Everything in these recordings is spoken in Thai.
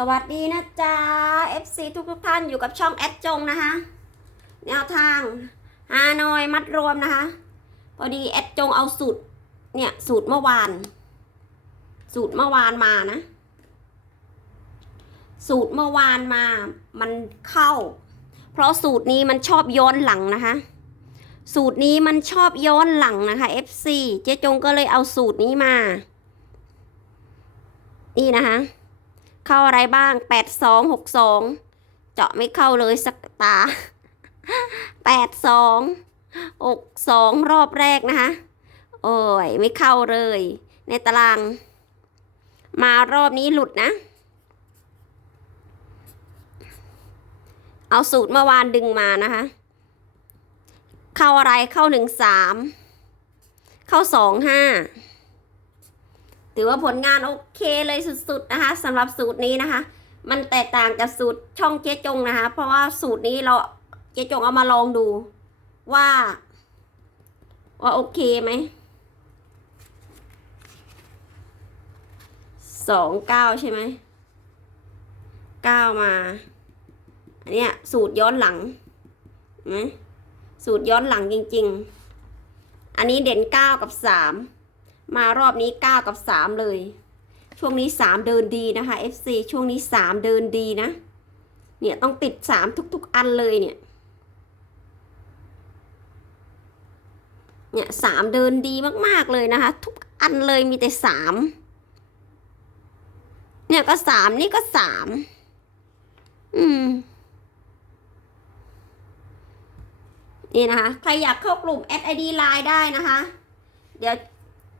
สวัสดีนะจ๊ะ FC ทุกทุกท่านอยู่กับช่องแอดจงนะคะแนวทางฮานอยมัดรวมนะคะ พอดีแอดจงเอาสูตรเนี่ยสูตรเมื่อวาน สูตรเมื่อวานมานะ สูตรเมื่อวานมามันเข้า เพราะสูตรนี้มันชอบย้อนหลังนะคะ สูตรนี้มันชอบย้อนหลังนะคะ FC เจ๊จงก็เลยเอาสูตรนี้มา นี่นะคะ เข้าอะไรบ้างแปดสองหกสองเจาะไม่เข้าเลยสักตาแปดสองหกสองรอบแรกนะคะ โอ้ย ไม่เข้าเลย ในตาราง มารอบนี้หลุดนะ เอาสูตรเมื่อวานดึงมานะคะ เข้าอะไรเข้าหนึ่งสามเข้าสองห้า ถือว่าผลงานโอเคเลยสุดๆนะคะสำหรับสูตรนี้นะคะ มันแตกต่างจากสูตรช่องเจ๊จงนะคะ เพราะว่าสูตรนี้เราเจ๊จงเอามาลองดูว่า ว่าโอเคไหมสองเก้าใช่ไหมเก้ามา อันเนี้ยสูตรย้อนหลังนะสูตรย้อนหลังจริง ๆ อันนี้เด่นเก้ากับสาม มารอบนี้ 9 กับ 3 เลย ช่วงนี้ 3 เดินดีนะคะ FC ช่วงนี้ 3 เดินดีนะ เนี่ยต้องติด 3 ทุกๆ อันเลยเนี่ย เนี่ยสามเดินดีมากๆเลยนะคะ ทุกอันเลยมีแต่สามเนี่ยก็สามนี่ก็สามอืมนี่นะคะ ใครอยากเข้ากลุ่ม SID Line ได้นะคะ เดี๋ยว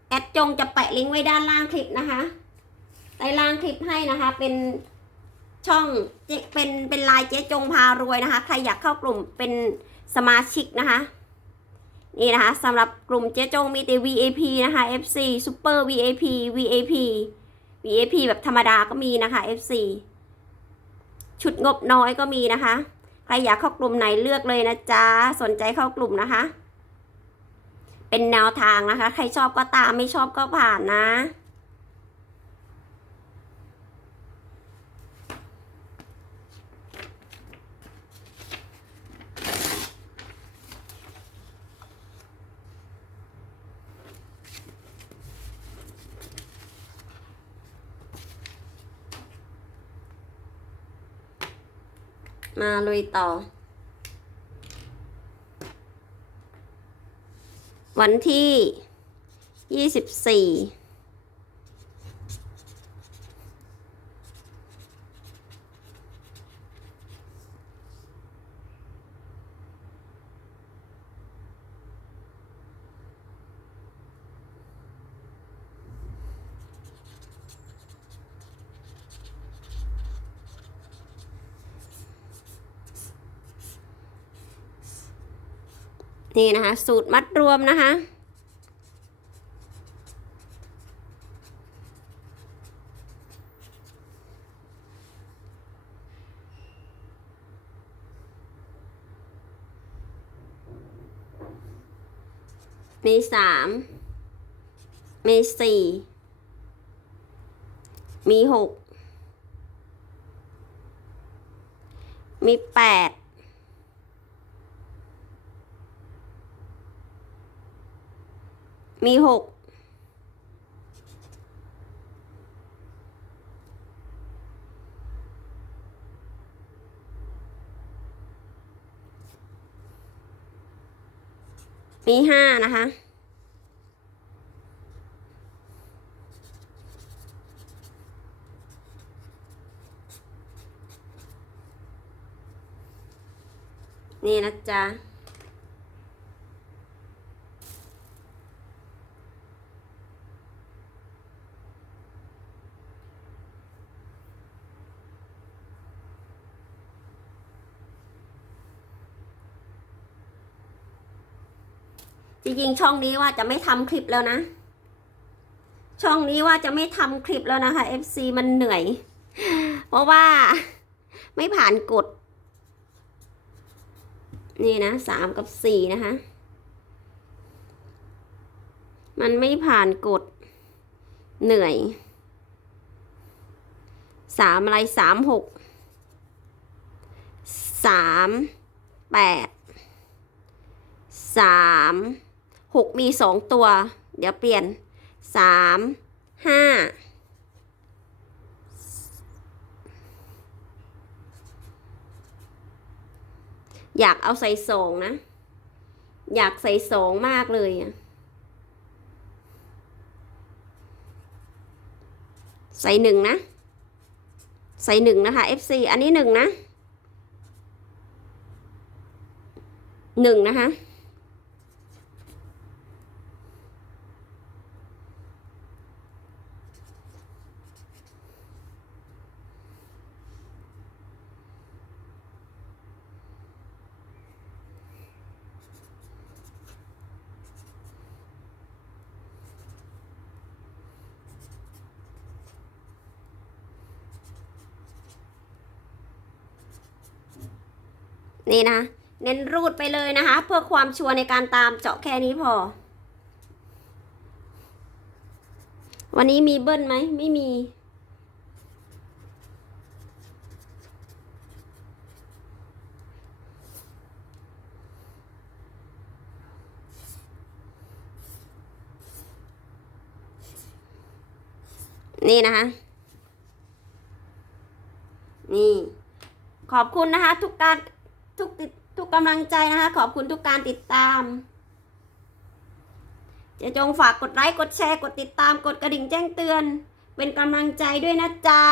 แอดจงจะแปะลิงก์ไว้ด้านล่างคลิปนะคะใต้ล่างคลิปให้นะคะ เป็นช่องเป็นเป็นไลน์เจ๊จงพารวยนะคะ ใครอยากเข้ากลุ่มเป็นสมาชิกนะคะ นี่นะคะสำหรับกลุ่มเจ๊จงมีแต่ VAP นะคะ FC Super VAP VAP VAP แบบธรรมดาก็มีนะคะ FC ชุดงบน้อยก็มีนะคะ ใครอยากเข้ากลุ่มไหนเลือกเลยนะจ๊ะ สนใจเข้ากลุ่มนะคะ เป็นแนวทางนะคะ ใครชอบก็ตามไม่ชอบก็ผ่านนะ มาลุยต่อ วันที่ 24 นี่นะคะ สูตรมัดรวมนะคะมีสามมีสี่มีหกมีแปด มีหกมีห้านะคะ นี่นะจ๊ะ จริงๆช่องนี้ว่าจะไม่ทำคลิปแล้วนะ ช่องนี้ว่าจะไม่ทำคลิปแล้วนะคะ FC มันเหนื่อย เพราะว่าไม่ผ่านกฎนี่นะสามกับสี่นะคะ มันไม่ผ่านกฎเหนื่อยสามอะไรสามหกสามแปดสาม หกมีสองตัว เดี๋ยวเปลี่ยนสามห้าอยากเอาใส่สองนะ อยากใส่สองมากเลยใส่หนึ่งนะ ใส่หนึ่งนะคะ FC อันนี้หนึ่งนะหนึ่งนะคะ นี่นะ เน้นรูดไปเลยนะคะ เพื่อความชัวร์ในการตามเจาะแค่นี้พอ วันนี้มีเบิ้ลไหม ไม่มี นี่นะคะ นี่ขอบคุณนะคะ ทุกการ ทุกติดทุกกำลังใจนะคะ ขอบคุณทุกการติดตามจะจงฝากกดไลค์กดแชร์กดติดตามกดกระดิ่งแจ้งเตือน เป็นกำลังใจด้วยนะจ๊ะ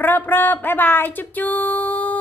เริบเริบบ๊ายบาย จุ๊บจุ๊บ